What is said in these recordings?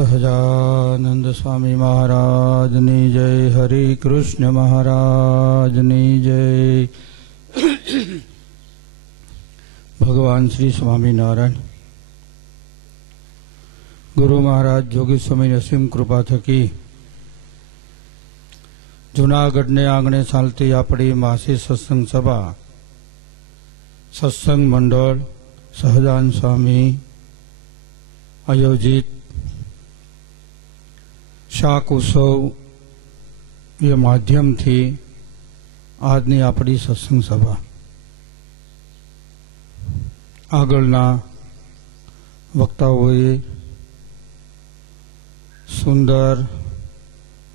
સહજાનંદ સ્વામી મહારાજની જય, હરિ કૃષ્ણ મહારાજની જય. ભગવાન શ્રી સ્વામિનારાયણ. ગુરુ મહારાજ જોગી સ્વામીની અસીમ કૃપા થકી જુનાગઢને આંગણે ચાલતી આપણી માસી સત્સંગ સભા, સત્સંગ મંડળ સહજાન સ્વામી આયોજિત શાક ઉત્સવ એ માધ્યમથી આજની આપણી સત્સંગ સભા આગળના વક્તાઓએ સુંદર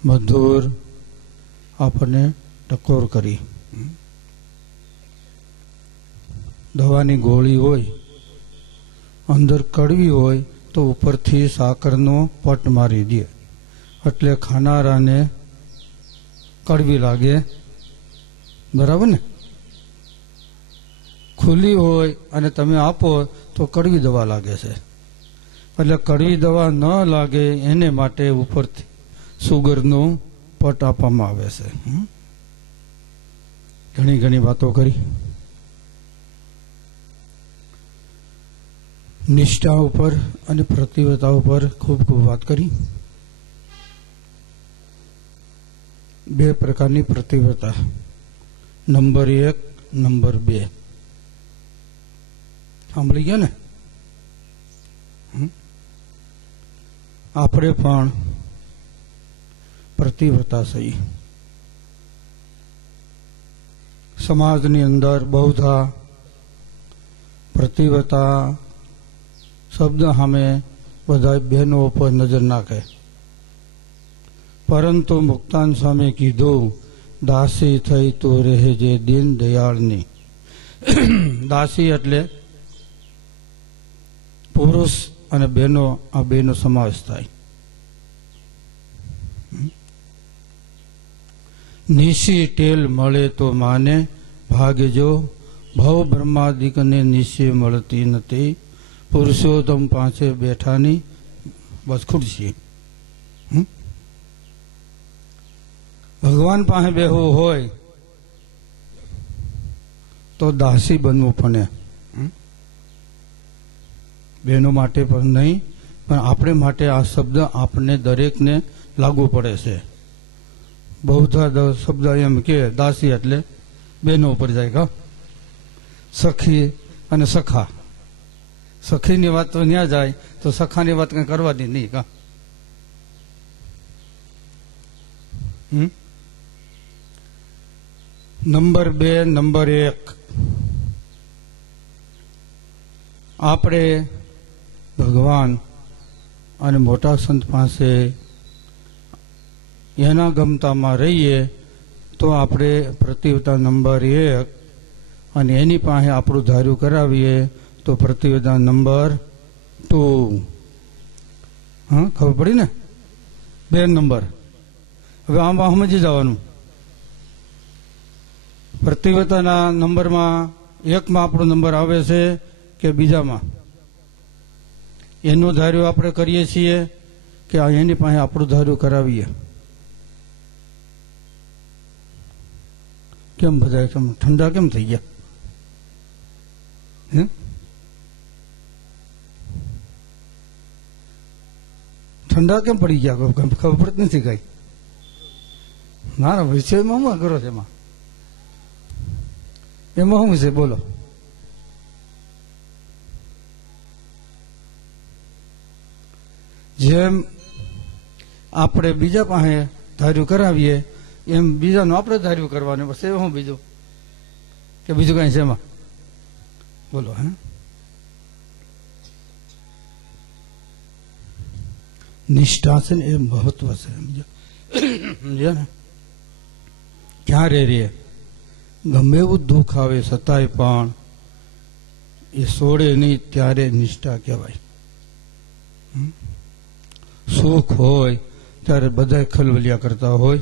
મધુર આપણને ટકોર કરી. દવાની ગોળી હોય, અંદર કડવી હોય તો ઉપરથી સાકરનો પટ મારી દે, એટલે ખાનારાને કડવી લાગે. બરાબર ને? ખુલ્લી હોય અને તમે આપો તો કડવી દવા લાગે છે. એટલે કડવી દવા ન લાગે એને માટે ઉપરથી સુગરનો પટ આપવામાં આવે છે. ઘણી ઘણી વાતો કરી. નિષ્ઠા ઉપર અને પ્રતિવ્રતા ઉપર ખૂબ ખૂબ વાત કરી. બે પ્રકારની પ્રતિવ્રતા, નંબર 1, નંબર 2. સાંભળી ગયા ને? આપણે પણ પ્રતિવ્રતા સહી. સમાજની અંદર બહુધા પ્રતિવ્રતા શબ્દ સામે બધા બહેનો ઉપર નજર નાખે, પરંતુ મુક્તાન સ્વામી કીધું, દાસી થઈ તો રહેજે દીન દયાળની. દાસી એટલે પુરુષ અને બહેનો, આ બેનો સમાવેશ થાય. નિશી ટેલ મળે તો માને ભાગજો, ભવ બ્રહ્માદિકને નિશી મળતી નથી. પુરુષોત્તમ પાસે બેઠાની બસ ખુરશી. ભગવાન પાસે બેહવું હોય તો દાસી બનવું પડે. બહેનો માટે પણ નહીં, પણ આપણે માટે આ શબ્દ આપણને દરેકને લાગુ પડે છે. બહુધા શબ્દ એમ કે દાસી એટલે બહેનો ઉપર જાય. કા સખી અને સખા, સખીની વાત તો ત્યાં જાય તો સખાની વાત કઈ કરવાની નહીં. કા નંબર 2, નંબર 1, આપણે ભગવાન અને મોટા સંત પાસે એના ગમતામાં રહીએ તો આપણે પ્રતિવ્રતા નંબર 1, અને એની પાસે આપણું ધાર્યું કરાવીએ તો પ્રતિવ્રતા નંબર 2. હા, ખબર પડી ને? 2 નંબર. હવે આમાં સમજી જવાનું. પ્રતિવ્રતાના નંબરમાં 1માં આપણો નંબર આવે છે કે બીજામાં? એનું ધાર્યું આપણે કરીએ છીએ કે એની પાસે આપણું ધાર્યું કરાવીએ? કેમ બધા ઠંડા કેમ થઈ ગયા? ઠંડા કેમ પડી ગયા? ખબર પડતી નથી કઈ. ના, વિષયમાં શું કરો છો? એમાં શું છે? બોલો. જેમ આપણે બીજા પાસે ધાર્યું કરાવીએ એમ બીજાનું આપણે ધાર્યું કરવાનું. બસ એવું શું બીજું? કે બીજું કઈ છે એમાં? બોલો. હે, નિષ્ઠા છે ને એ મહત્વ છે. સમજ્યા ને? ક્યારે રે ગમે એવું દુઃખ આવે છતાંય પણ એ છોડે નહીં, ત્યારે નિષ્ઠા કહેવાય. સુખ હોય ત્યારે બધા ખલવલિયા કરતા હોય,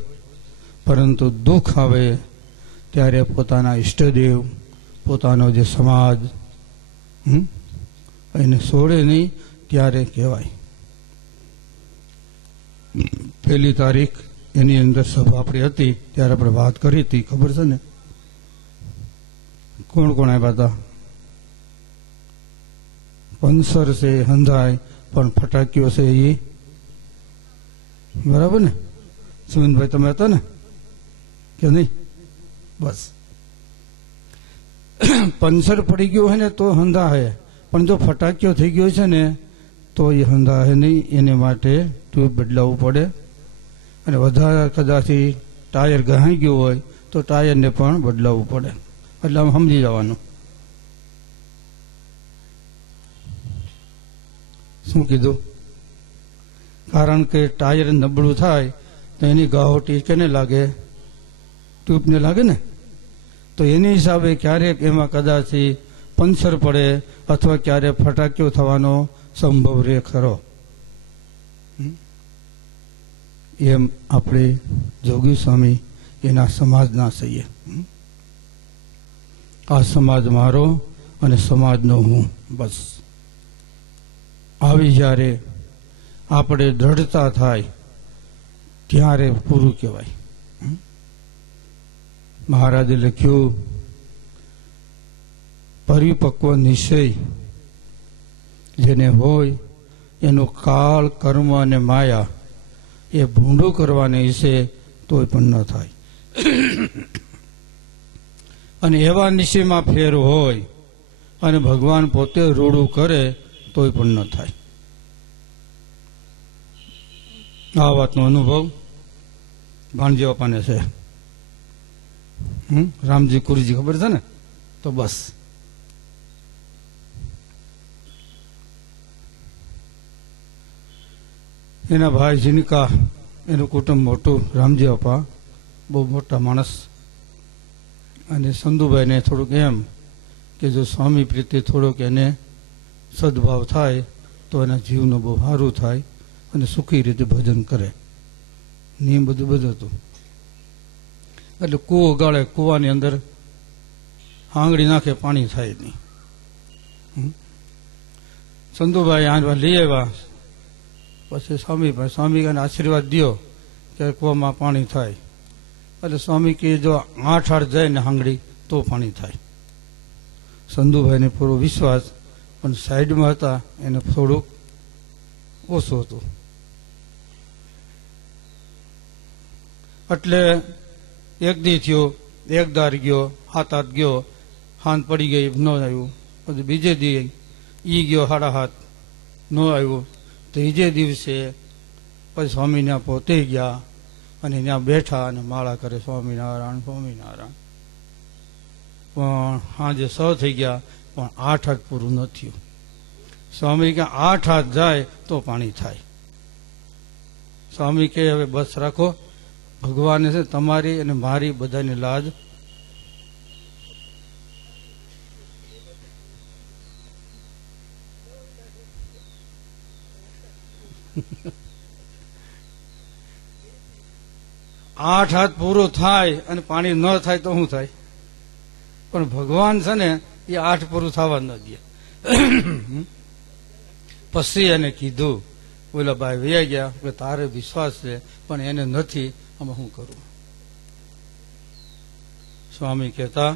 પરંતુ દુઃખ આવે ત્યારે પોતાના ઈષ્ટદેવ, પોતાનો જે સમાજ એને છોડે નહીં ત્યારે કહેવાય. 1 તારીખ એની અંદર સભા આપણી હતી ત્યારે આપણે વાત કરી હતી, ખબર છે ને? કોણ કોણ આવ્યા હતા? પંસર છે, હંધાય, પણ ફટાકીઓ છે એ બરાબર ને? સુમિનભાઈ તમે હતા ને કે નહીં? બસ પંસર પડી ગયું હોય ને તો હંધા હે, પણ જો ફટાકીઓ થઈ ગયો છે ને તો એ હંધા હે નહીં. એને માટે ટ્યુબ બદલાવવું પડે, અને વધારે કદાચ ટાયર ઘહાઈ ગયું હોય તો ટાયરને પણ બદલાવવું પડે. એટલે આમ સમજી જવાનું. શું કીધું? કારણ કે ટાયર નબળું થાય તો એની ગાહોટી કેને લાગે? ટ્યુબને લાગે ને. તો એની હિસાબે ક્યારેક એમાં કદાચ પંચર પડે અથવા ક્યારેક ફટાકીઓ થવાનો સંભવ રહે ખરો. એમ આપણે જોગી સ્વામી એના સમાજના છીએ. આ સમાજ મારો અને સમાજનો હું. બસ આવી જ્યારે આપણે દ્રઢતા થાય ત્યારે પૂરું કહેવાય. મહારાજે લખ્યું, પરિપક્વ નિશ્ચય જેને હોય એનું કાળ, કર્મ અને માયા એ ભૂંડું કરવાને વિશે તોય પણ ન થાય. અને એવા નિશ્ચયમાં ફેર હોય અને ભગવાન પોતે રૂડું કરે તોય પણ ન થાય. આ વાતનો અનુભવ ભાણજી બાપાને છે. રામજી કુરીજી ખબર છે ને? તો બસ એના ભાઈ જીનકા, એનું કુટુંબ મોટું. રામજી બાપા બહુ મોટા માણસ, અને સંધુભાઈને થોડુંક એમ કે જો સ્વામી પ્રત્યે થોડોક એને સદભાવ થાય તો એના જીવનું બહુ સારું થાય અને સુખી રીતે ભજન કરે. નિયમ બધું હતું. એટલે કૂવો ગાળે, કૂવાની અંદર આંગળી નાખે પાણી થાય નહીં. સંધુભાઈ આંગળા લઈ આવ્યા, પછી સ્વામી આશીર્વાદ દ્યો કે કૂવામાં પાણી થાય. એટલે સ્વામી કે જો 8 જાય ને આંગળી તો પાણી થાય. સંધુભાઈને પૂરો વિશ્વાસ, પણ સાઈડમાં હતા એને થોડુંક ઓછું હતું. એટલે એક દી થયો, એક દાર ગયો, 7 ગયો, હાંજ પડી ગઈ, ન આવ્યું. પછી બીજે દી ઈ ગયો 7:30, ન આવ્યું. ત્રીજે દિવસે પછી સ્વામી ત્યાં પોતે ગયા અને ત્યાં બેઠા અને માળા કરે, સ્વામિનારાયણ સ્વામિનારાયણ. પણ સાંજે 6 થઈ ગયા, પણ 8 પૂરું ન થયું. સ્વામી કે 8 જાય તો પાણી થાય. સ્વામી કે હવે બસ રાખો, ભગવાને છે તમારી અને મારી બધાની લાજ આઠ હાથ પૂરો થાય અને પાણી ન થાય તો શું થાય? પણ ભગવાન છે ને એ 8 પૂરું થવા ન દે. પછી એને કીધું, બોલા ભાઈ વૈયા ગયા કે તારે વિશ્વાસ છે પણ એને નથી, આમાં શું કરું? સ્વામી કહેતા,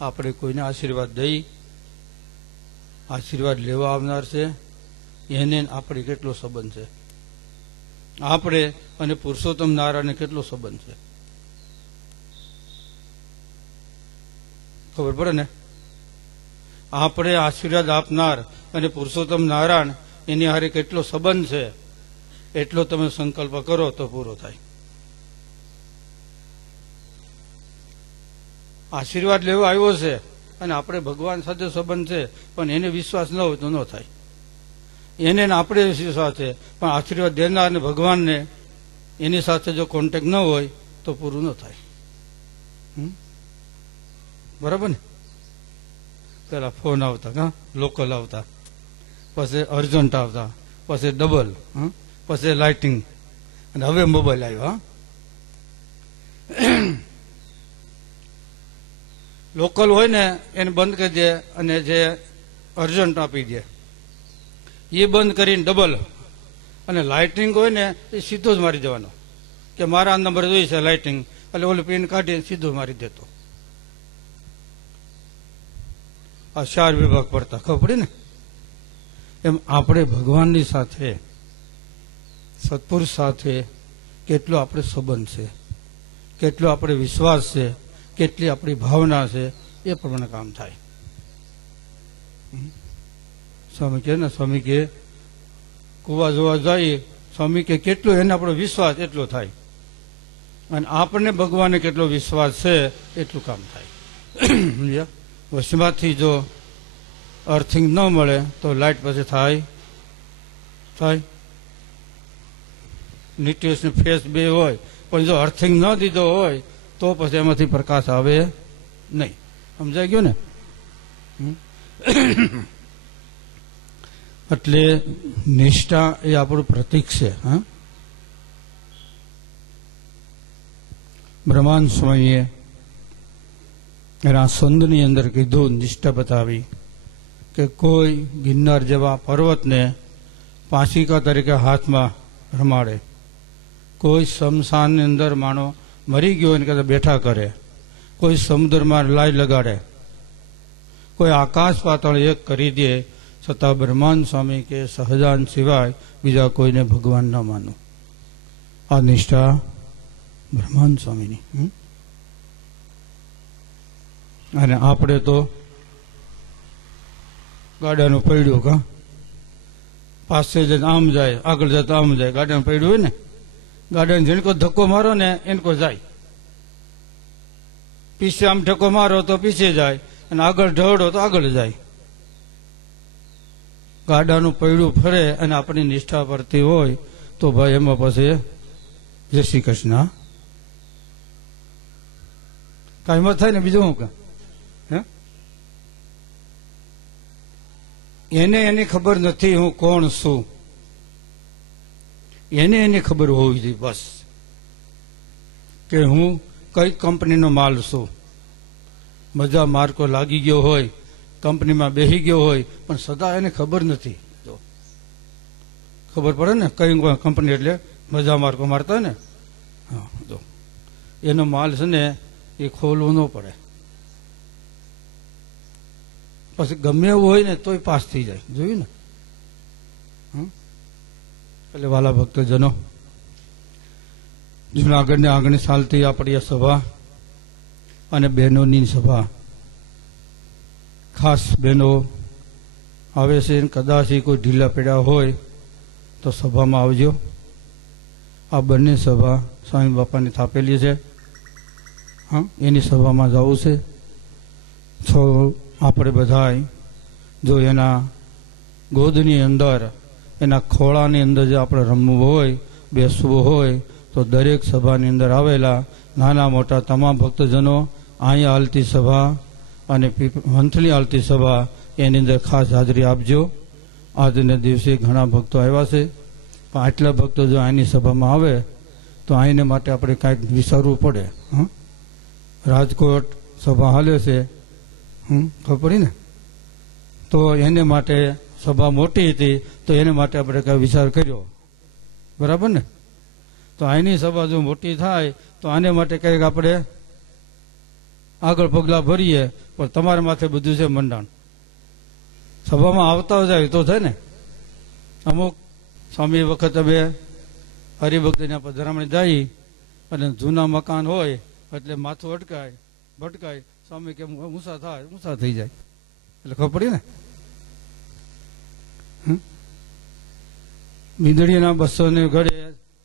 આપણે કોઈને આશીર્વાદ દઈ, આશીર્વાદ લેવા આવનાર છે એને આપણે કેટલો સંબંધ છે? આપણે અને પુરુષોત્તમ નારાયણને કેટલો સંબંધ છે? ખબર પડે ને? આપણે આશીર્વાદ આપનાર અને પુરુષોત્તમ નારાયણ એની હારે કેટલો સંબંધ છે એટલો તમે સંકલ્પ કરો તો પૂરો થાય. આશીર્વાદ લેવા આવ્યો છે અને આપણે ભગવાન સાથે સંબંધ છે પણ એને વિશ્વાસ ન હોય તો ન થાય. એને આપણે વિશ્વાસ છે પણ આશીર્વાદ દેનાર ને ભગવાનને એની સાથે જો કોન્ટેક્ટ ન હોય તો પૂરું ન થાય. બરાબર ને? પેલા ફોન આવતા, હા, લોકલ આવતા, પછી અર્જન્ટ આવતા, પછી ડબલ, પછી લાઇટિંગ, અને હવે મોબાઈલ આવ્યો. હા, લોકલ હોય ને એને બંધ કરી દે અને જે અર્જન્ટ આપી દે એ બંધ કરીને ડબલ, અને લાઇટિંગ હોય ને એ સીધો જ મારી દેવાનો કે મારા નંબર જોઈ છે લાઇટિંગ, એટલે ઓલું પિન કાઢી સીધો મારી દેતો. આ 4 વિભાગ પડતા ખબર પડી ને. એમ આપણે ભગવાનની સાથે, સત્પુરુષ સાથે કેટલો આપણે સંબંધ છે, કેટલો આપણે વિશ્વાસ છે, કેટલી આપણી ભાવના છે, એ પ્રમાણે કામ થાય. સ્વામી કે ને, સ્વામી કે કુવા જોવા જઈએ, સ્વામી કે કેટલો એને આપણો વિશ્વાસ એટલો થાય, અને આપણને ભગવાનને કેટલો વિશ્વાસ છે એટલું કામ થાય. વચમાંથી જો અર્થિંગ ન મળે તો લાઇટ પછી થાય નીટિયસ ને ફેસ બે હોય, પણ જો અર્થિંગ ન દીધો હોય તો પછી એમાંથી પ્રકાશ આવે નહીં. સમજાઈ ગયું ને? એટલે નિષ્ઠા એ આપણું પ્રતીક છે. બ્રહ્માંડ સ્વામીએ એના સંદની અંદર કીધું, નિષ્ઠા બતાવી કે કોઈ ગિરનાર જેવા પર્વતને પાંચિકા તરીકે હાથમાં રમાડે, કોઈ શમશાનની અંદર માણો મરી ગયો એને કદાચ બેઠા કરે, કોઈ સમુદ્રમાં લાઈ લગાડે, કોઈ આકાશ પાતાળ એક કરી દે, છતાં બ્રહ્માંડ સ્વામી કે સહજાન સિવાય બીજા કોઈને ભગવાન ન માનું. આ નિષ્ઠા બ્રહ્માંડ સ્વામીની. અને આપણે તો ગાડાનું પૈડ્યું કા પાસે જઈને આમ જાય, આગળ જતા આમ જાય. ગાડાનું પૈડ્યું હોય ને, ગાડાને જેને કોઈ ધક્કો મારો ને એને કોઈ જાય, પીછે આમ ધક્કો મારો તો પીછે જાય, અને આગળ ઢળો તો આગળ જાય. ગાડાનું પૈડું ફરે અને આપણી નિષ્ઠા પડતી હોય તો ભાઈ એમાં પછી જય શ્રી કૃષ્ણ. કાંઈ મત થાય ને બીજું હું એને એની ખબર નથી હું કોણ છું, એને એની ખબર હોવી જોઈએ બસ, કે હું કઈ કંપનીનો માલ છું. મજા માર્કો લાગી ગયો હોય, કંપનીમાં બેસી ગયો હોય, પણ સદા એને ખબર નથી. જો ખબર પડે ને કઈ કંપની એટલે મજા માર્કો મારતા ને, હા, જો એનો માલ છે ને એ ખોલવો ન પડે, પછી ગમે એવું હોય ને તોય પાસ થઈ જાય. જોયું ને? એટલે વાલા ભક્તજનો, જુનાગઢને આંગણે ચાલતી આપણી આ સભા અને બહેનોની સભા, ખાસ બહેનો આવે છે, કદાચ કોઈ ઢીલા પડ્યા હોય તો સભામાં આવજો. આ બંને સભા સ્વામી બાપાની થાપેલી છે, હા, એની સભામાં જવું છે. આપણે બધાય જો એના ગોદની અંદર, એના ખોળાની અંદર જો આપણે રમવું હોય, બેસવું હોય, તો દરેક સભાની અંદર આવેલા નાના મોટા તમામ ભક્તજનો અહીંયા હાલતી સભા અને મંથલી હાલતી સભા એની અંદર ખાસ હાજરી આપજો. આજના દિવસે ઘણા ભક્તો આવ્યા છે, પણ આટલા ભક્તો જો અહીંની સભામાં આવે તો આઈને માટે આપણે કાંઈક વિચારવું પડે. રાજકોટ સભા હાલે છે, ખબર પડી ને, તો એને માટે સભા મોટી હતી તો એને માટે આપણે કઈ વિચાર કર્યો, બરાબર ને? તો આની સભા જો મોટી થાય તો આને માટે કંઈક આપણે આગળ પગલાં ભરીએ, પણ તમારા માથે બધું છે મંડાણ. સભામાં આવતા જાય તો થાય ને. અમુક સ્વામી વખત અમે હરિભક્તના પધરામણી જાય અને જૂના મકાન હોય એટલે માથું અટકાય ભટકાય, સ્વામી કે ઊંચા થાય, ઊંચા થઈ જાય, એટલે ખબર પડી ને. મીંદડીના 200 ઘડે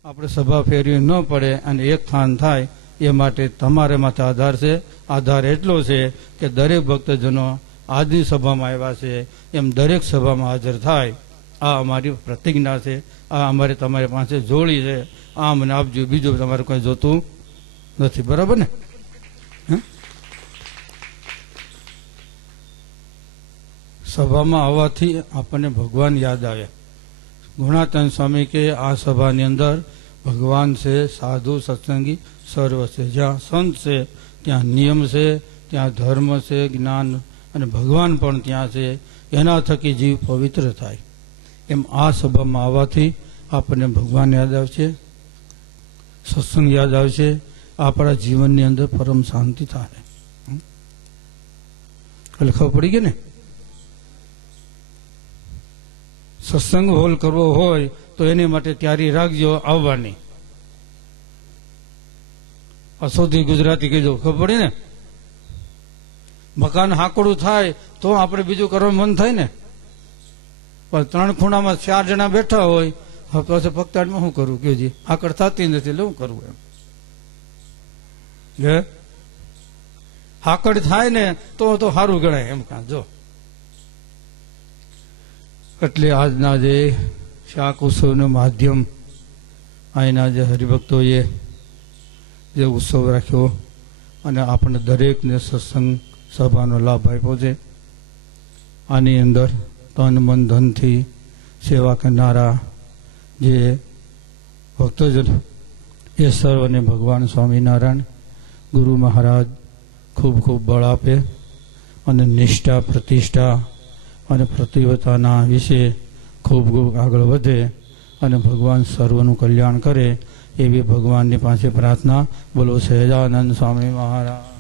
આપણે સભા ફેરવી ન પડે અને એક થાન થાય એ માટે તમારે માથે આધાર છે. આધાર એટલો છે કે દરેક ભક્તજનો આજની સભામાં આવ્યા છે એમ દરેક સભામાં હાજર થાય. આ અમારી પ્રતિજ્ઞા છે, આ અમારે તમારી પાસે જોડી છે. આ મને આપજો, બીજું તમારે કોઈ જોતું નથી, બરાબર ને? સભામાં આવવાથી આપણને ભગવાન યાદ આવે. ગુણાતન સ્વામી કે આ સભાની અંદર ભગવાન છે, સાધુ સત્સંગી સર્વ છે. જ્યાં સંત છે ત્યાં નિયમ છે, ત્યાં ધર્મ છે, જ્ઞાન અને ભગવાન પણ ત્યાં છે. એના થકી જીવ પવિત્ર થાય. એમ આ સભામાં આવવાથી આપણને ભગવાન યાદ આવશે, સત્સંગ યાદ આવશે, આપણા જીવનની અંદર પરમ શાંતિ થાય. એટલે ખબર પડી ગઈ ને. સત્સંગ હોલ કરવો હોય તો એની માટે તૈયારી રાખજો આવવાની. અસોથી ગુજરાતી કીધું ખબર પડી ને. મકાન હાકડું થાય તો આપણે બીજું કરવા મન થાય ને. પણ 3 ખૂણામાં 4 જણા બેઠા હોય, પછી પગતાળમાં શું કરવું કહેજી, આકડ થતી નથી એટલે શું કરવું એમ. હાકડ થાય ને તો સારું ગણાય એમ કાં. જો એટલે આજના જે શાક ઉત્સવનું માધ્યમ, અહીંના જે હરિભક્તોએ જે ઉત્સવ રાખ્યો અને આપણે દરેકને સત્સંગ સભાનો લાભ આપ્યો છે. આની અંદર તન મન ધનથી સેવા કરનારા જે ભક્તજન એ સર્વને ભગવાન સ્વામિનારાયણ ગુરુ મહારાજ ખૂબ ખૂબ બળ આપે અને નિષ્ઠા, પ્રતિષ્ઠા અને પ્રતિવતાના વિશે ખૂબ ખૂબ આગળ વધે અને ભગવાન સર્વનું કલ્યાણ કરે એવી ભગવાનની પાસે પ્રાર્થના. બોલો સહેજાનંદ સ્વામી મહારાજ.